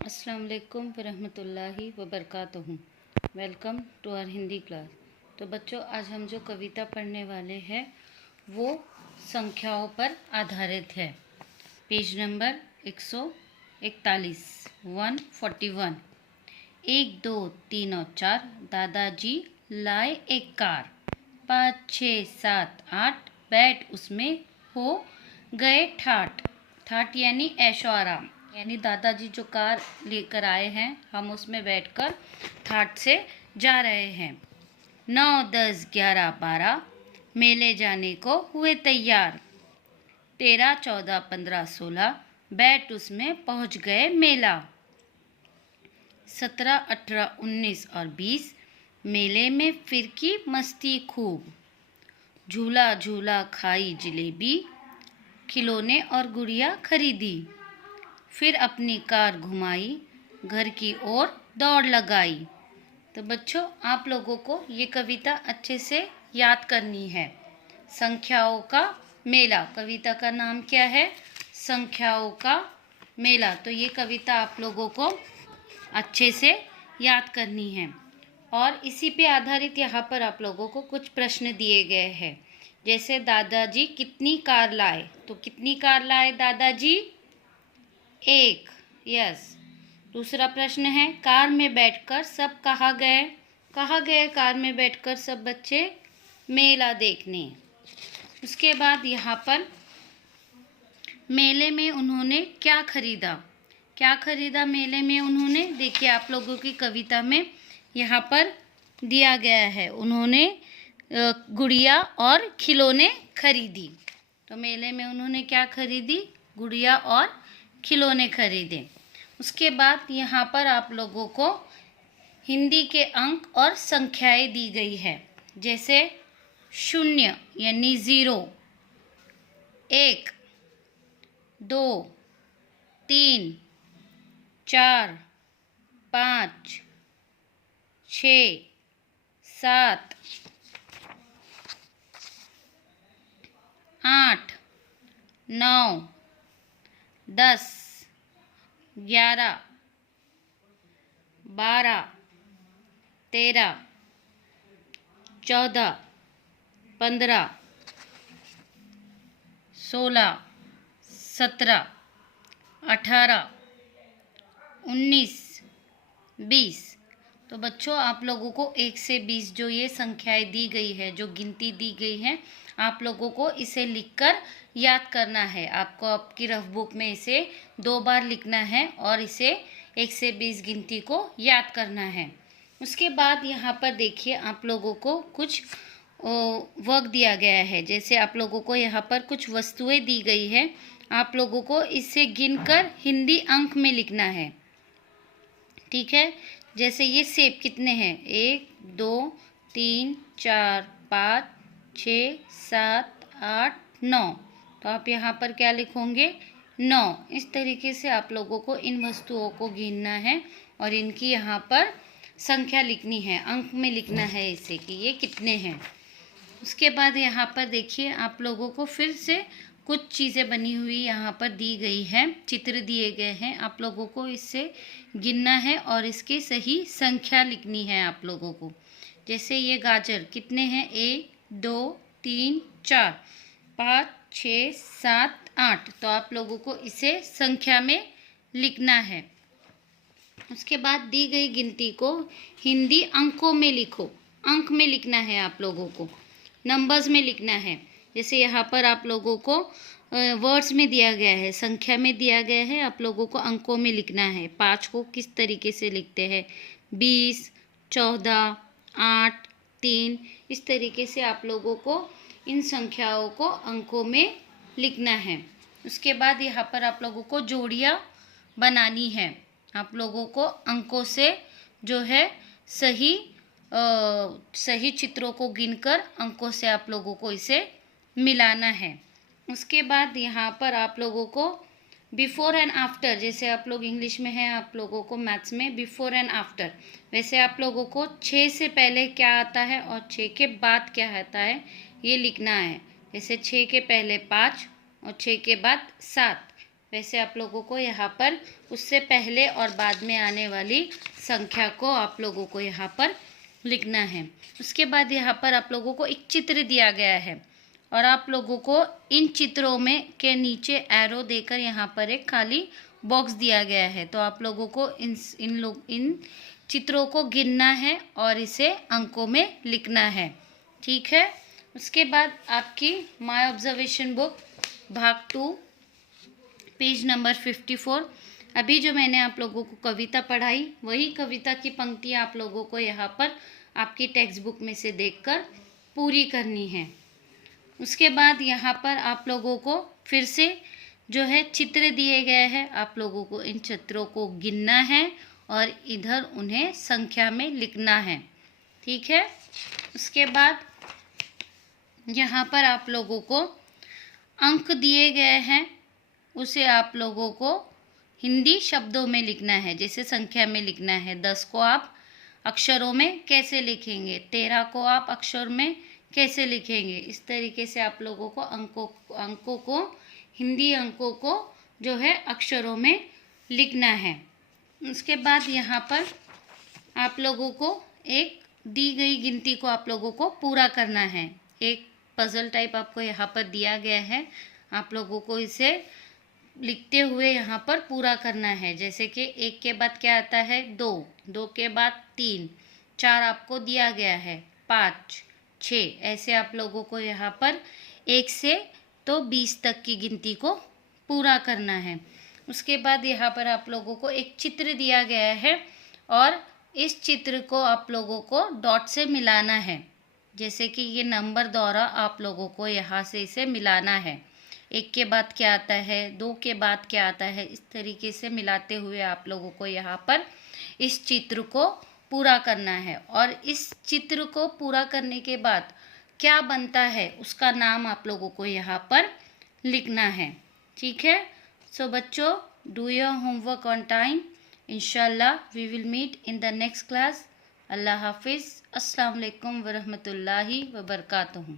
अस्सलाम वालेकुम वरहमतुल्लाहि वबरकातुहू। Welcome to our Hindi class. तो बच्चों, आज हम जो कविता पढ़ने वाले हैं वो संख्याओं पर आधारित है। Page number 141, 141। 1 2 3 और 4 दादाजी लाए एक कार। 5 6 7 8 बैठ उसमें हो गए ठाठ। ठाठ यानी ऐशो आराम, यानी दादाजी जो कार लेकर आए हैं हम उसमें बैठकर ठाठ से जा रहे हैं। 9 10 11 12 मेले जाने को हुए तैयार। 13 14 15 16 बैठ उसमें पहुंच गए मेला। 17 18 19 और 20 मेले में फिर की मस्ती खूब। झूला झूला खाई जलेबी, खिलौने और गुड़िया खरीदी। फिर अपनी कार घुमाई, घर की ओर दौड़ लगाई। तो बच्चों, आप लोगों को ये कविता अच्छे से याद करनी है। संख्याओं का मेला, कविता का नाम क्या है? संख्याओं का मेला। तो ये कविता आप लोगों को अच्छे से याद करनी है। और इसी पे आधारित यहाँ पर आप लोगों को कुछ प्रश्न दिए गए हैं। जैसे दादाजी कितनी कार लाए? तो कितनी कार लाए दादाजी? एक। यस। दूसरा प्रश्न है, कार में बैठकर सब कहाँ गए? कहाँ गए कार में बैठकर सब बच्चे? मेला देखने। उसके बाद यहाँ पर मेले में उन्होंने क्या खरीदा? क्या खरीदा मेले में उन्होंने? देखिए, आप लोगों की कविता में यहाँ पर दिया गया है, उन्होंने गुड़िया और खिलौने खरीदी। तो मेले में उन्होंने क्या खरीदी? गुड़िया और खिलौने खरीदे। उसके बाद यहाँ पर आप लोगों को हिंदी के अंक और संख्याएं दी गई है। जैसे 0 यानी 0, 1 2 3 4 5 6 7 8 9 10 11 12 13 14 15 16 17 18 19 20। तो बच्चों, आप लोगों को 1 से 20 जो ये संख्याएं दी गई है, जो गिनती दी गई है, आप लोगों को इसे लिखकर याद करना है। आपको आपकी रफ बुक में इसे 2 बार लिखना है और इसे 1 से 20 गिनती को याद करना है। उसके बाद यहाँ पर देखिए, आप लोगों को कुछ वर्क दिया गया है। जैसे आप लोगों को यहाँ पर कुछ वस्तुएं दी गई है, आप लोगों को इसे गिनकर हिंदी अंक में लिखना है। ठीक है? जैसे ये सेब कितने हैं? 1 2 3 4 5 6 7 8 9। तो आप यहाँ पर क्या लिखोगे? 9। इस तरीके से आप लोगों को इन वस्तुओं को गिनना है और इनकी यहाँ पर संख्या लिखनी है, अंक में लिखना है इसे कि ये कितने हैं। उसके बाद यहाँ पर देखिए, आप लोगों को फिर से कुछ चीज़ें बनी हुई यहाँ पर दी गई है, चित्र दिए गए हैं। आप लोगों को इससे गिनना है और इसकी सही संख्या लिखनी है आप लोगों को। जैसे ये गाजर कितने हैं? 1 2 3 4 5 6 7 8। तो आप लोगों को इसे संख्या में लिखना है। उसके बाद दी गई गिनती को हिंदी अंकों में लिखो। अंक में लिखना है आप लोगों को, नंबर्स में लिखना है। जैसे यहाँ पर आप लोगों को वर्ड्स में दिया गया है, संख्या में दिया गया है, आप लोगों को अंकों में लिखना है। 5 को किस तरीके से लिखते हैं? 20 14 8 3। इस तरीके से आप लोगों को इन संख्याओं को अंकों में लिखना है। उसके बाद यहाँ पर आप लोगों को जोड़ियाँ बनानी है। आप लोगों को अंकों से जो है सही चित्रों को गिनकर अंकों से आप लोगों को इसे मिलाना है। उसके बाद यहाँ पर आप लोगों को बिफोर एंड आफ्टर, जैसे आप लोग इंग्लिश में हैं, आप लोगों को मैथ्स में बिफोर एंड आफ्टर, वैसे आप लोगों को 6 से पहले क्या आता है और 6 के बाद क्या आता है ये लिखना है। जैसे 6 के पहले 5 और 6 के बाद 7, वैसे आप लोगों को यहाँ पर उससे पहले और बाद में आने वाली संख्या को आप लोगों को यहाँ पर लिखना है। उसके बाद यहाँ पर आप लोगों को एक चित्र दिया गया है और आप लोगों को इन चित्रों में के नीचे एरो देकर यहाँ पर एक खाली बॉक्स दिया गया है। तो आप लोगों को इन चित्रों को गिनना है और इसे अंकों में लिखना है, ठीक है। उसके बाद आपकी माय ऑब्जर्वेशन बुक भाग 2 पेज नंबर 54, अभी जो मैंने आप लोगों को कविता पढ़ाई वही कविता की पंक्तियाँ आप लोगों को यहाँ पर आपकी टेक्स्ट बुक में से देखकर पूरी करनी है। उसके बाद यहाँ पर आप लोगों को फिर से जो है चित्र दिए गए हैं, आप लोगों को इन चित्रों को गिनना है और इधर उन्हें संख्या में लिखना है, ठीक है। उसके बाद यहाँ पर आप लोगों को अंक दिए गए हैं, उसे आप लोगों को हिंदी शब्दों में लिखना है, जैसे संख्या में लिखना है। 10 को आप अक्षरों में कैसे लिखेंगे, 13 को आप अक्षर में कैसे लिखेंगे, इस तरीके से आप लोगों को अंकों को हिंदी अंकों को जो है अक्षरों में लिखना है। उसके बाद यहाँ पर आप लोगों को एक दी गई गिनती को आप लोगों को पूरा करना है। एक पजल टाइप आपको यहाँ पर दिया गया है, आप लोगों को इसे लिखते हुए यहाँ पर पूरा करना है। जैसे कि 1 के बाद क्या आता है 2, 2 के बाद 3, 4 आपको दिया गया है, 5, 6, ऐसे आप लोगों को यहाँ पर 1 से तो 20 तक की गिनती को पूरा करना है। उसके बाद यहाँ पर आप लोगों को एक चित्र दिया गया है और इस चित्र को आप लोगों को डॉट से मिलाना है। जैसे कि ये नंबर द्वारा आप लोगों को यहाँ से इसे मिलाना है। 1 के बाद क्या आता है, 2 के बाद क्या आता है, इस तरीके से मिलाते हुए आप लोगों को यहाँ पर इस चित्र को पूरा करना है। और इस चित्र को पूरा करने के बाद क्या बनता है उसका नाम आप लोगों को यहाँ पर लिखना है, ठीक है। सो बच्चों, do your homework on time. इंशाल्लाह we will meet in the next class. अल्लाह हाफिज़। अस्सलाम वालेकुम वरहमतुल्लाहि वबरकातुहू।